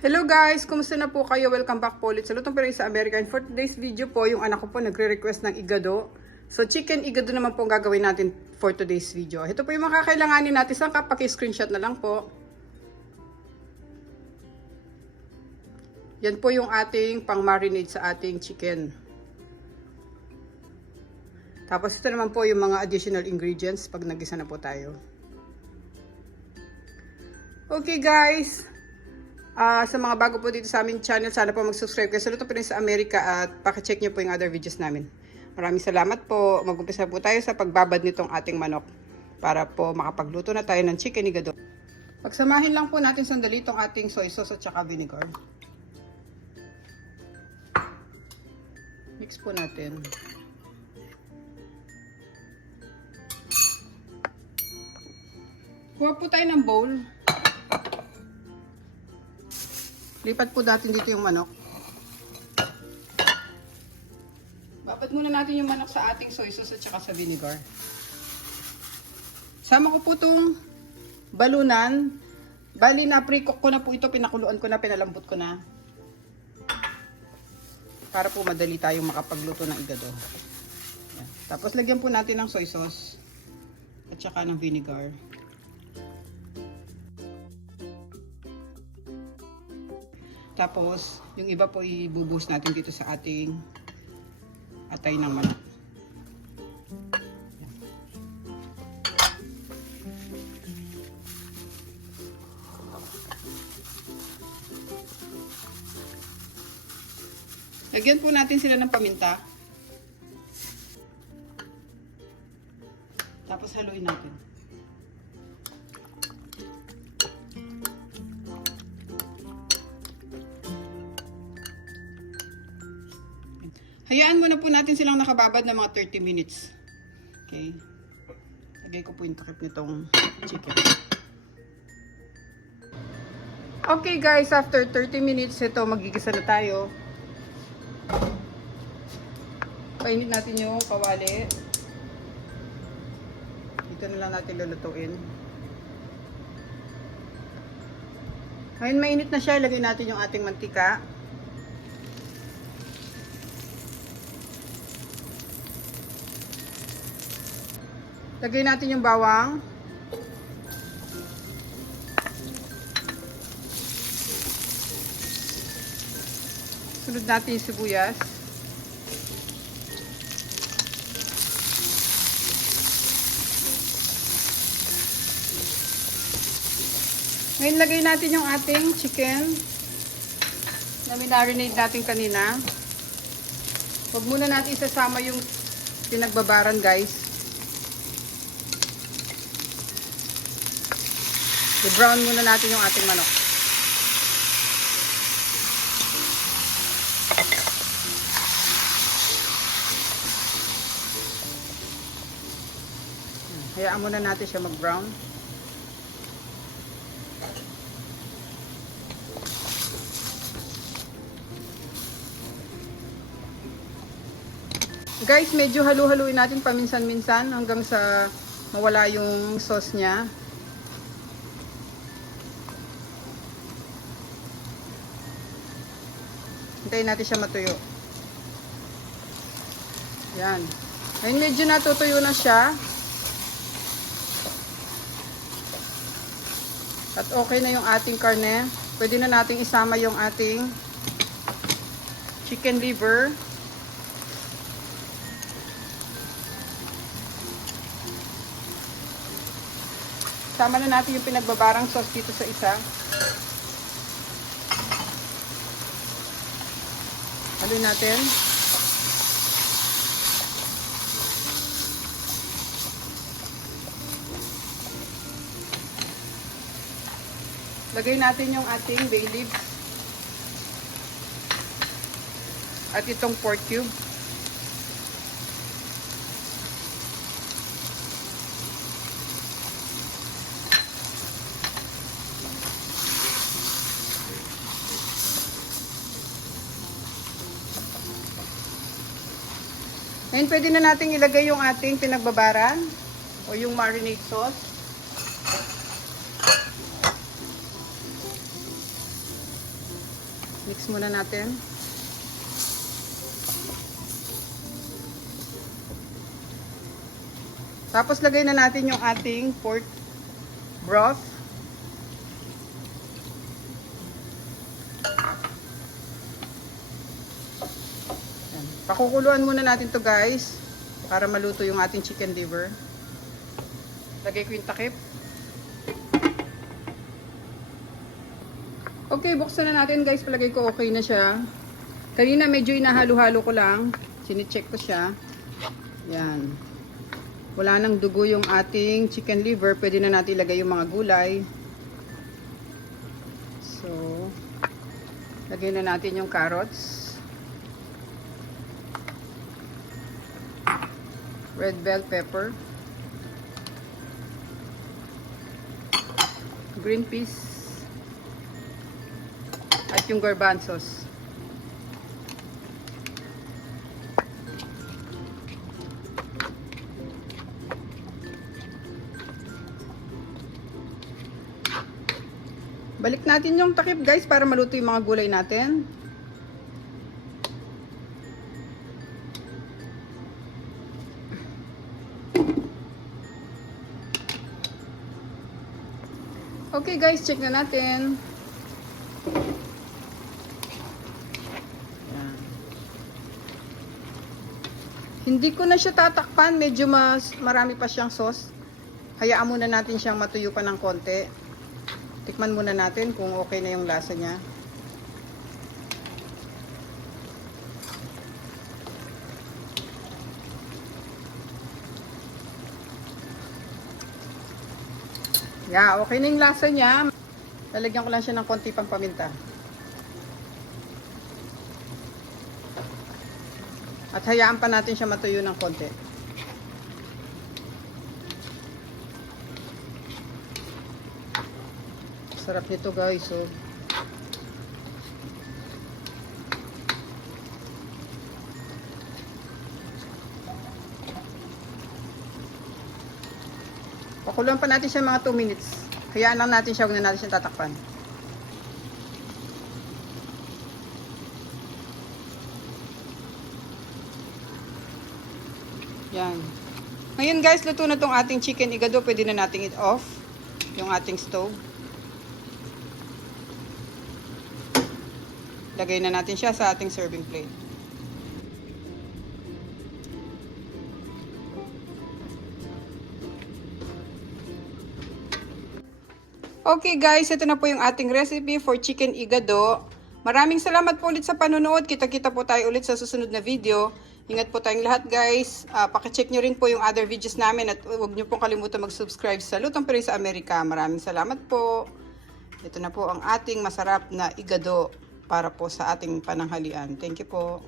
Hello guys! Kumusta na po kayo? Welcome back po ulit sa Lutong Pinoy sa America. And for today's video po, yung anak ko po nagre-request ng igado. So chicken igado naman po ang gagawin natin for today's video. Ito po yung makakailanganin natin. Saan ka? Paki-screenshot na lang po. Yan po yung ating pang-marinate sa ating chicken. Tapos ito naman po yung mga additional ingredients pag nagisa na po tayo. Okay guys! Ah, sa mga bago po dito sa aming channel, sana po mag-subscribe kayo sa Luto Pinoy sa Amerika at pakicheck nyo po yung other videos namin. Maraming salamat po. Mag-umpisa po tayo sa pagbabad nitong ating manok para po makapagluto na tayo ng chicken igado. Pagsamahin lang po natin sandali itong ating soy sauce at saka vinegar. Mix po natin. Kuha po tayo ng bowl. Lipat po natin dito yung manok. Babat muna natin yung manok sa ating soy sauce at saka sa vinegar. Sama ko po itong balunan. Bali na pre-cook ko na po ito, pinakuluan ko na, pinalambot ko na. Para po madali tayong makapagluto ng igado. Tapos lagyan po natin ng soy sauce at saka ng vinegar. Tapos, yung iba po ibubuhos natin dito sa ating atay ng manok. Lagyan po natin sila ng paminta. Tapos haluin natin. Hayaan muna po natin silang nakababad ng mga 30 minutes. Okay. Lagay ko po yung takip nitong chicken. Okay guys, after 30 minutes, ito magigisa na tayo. Painit natin yung kawali. Dito na lang natin lulutuin. Ngayon mainit na siya, ilagay natin yung ating mantika. Lagay natin yung bawang. Sunod natin yung sibuyas. Ngayon lagay natin yung ating chicken na minarinate natin kanina. Huwag muna natin isasama yung pinagbabaran guys. I-brown muna natin yung ating manok. Hayaan muna natin siya mag-brown. Guys, medyo halu-haluin natin paminsan-minsan hanggang sa mawala yung sauce niya. Hintayin natin siya matuyo. Yan. Ngayon medyo natutuyo na siya. At okay na yung ating karne. Pwede na nating isama yung ating chicken liver. Sama na natin yung pinagbabarang sauce dito sa isa. Haluin natin. Lagay natin yung ating bay leaves. At itong pork cube. Ngayon pwede na nating ilagay yung ating pinagbabaran o yung marinade sauce. Mix muna natin. Tapos lagay na natin yung ating pork broth. Yan. Pakukuluan muna natin to guys para maluto yung ating chicken liver. Lagay ko yung takip. Okay, buksan na natin guys. Palagay ko okay na siya. Kanina medyo inahalo-halo ko lang. Sinicheck ko siya. Yan. Wala nang dugo yung ating chicken liver. Pwede na natin ilagay yung mga gulay. So, lagay na natin yung carrots. Red bell pepper. Green peas. At yung garbanzos. Balik natin yung takip guys para maluto yung mga gulay natin. Okay guys, check na natin. Hindi ko na siya tatakpan, medyo mas marami pa siyang sauce. Hayaan muna natin siyang matuyo pa ng konti. Tikman muna natin kung okay na yung lasa niya. Yeah, okay na yung lasa niya. Lalagyan ko lang siya ng konti pang paminta. At hayaan pa natin siya matuyo ng konti. Sarap nito guys. Oh. Pakuluan pa natin siya mga 2 minutes. Hayaan lang natin siya, huwag na natin siya tatakpan. Yan. Ngayon guys, luto na tong ating chicken igado. Pwede na nating i-off yung ating stove. Lagay na natin siya sa ating serving plate. Okay guys, ito na po yung ating recipe for chicken igado. Maraming salamat po ulit sa panonood. Kita-kita po tayo ulit sa susunod na video. Ingat po tayong lahat guys. Uh, pakicheck nyo rin po yung other videos namin at huwag nyo pong kalimutan mag-subscribe sa Lutong Pinoy sa Amerika. Maraming salamat po. Ito na po ang ating masarap na igado para po sa ating pananghalian. Thank you po.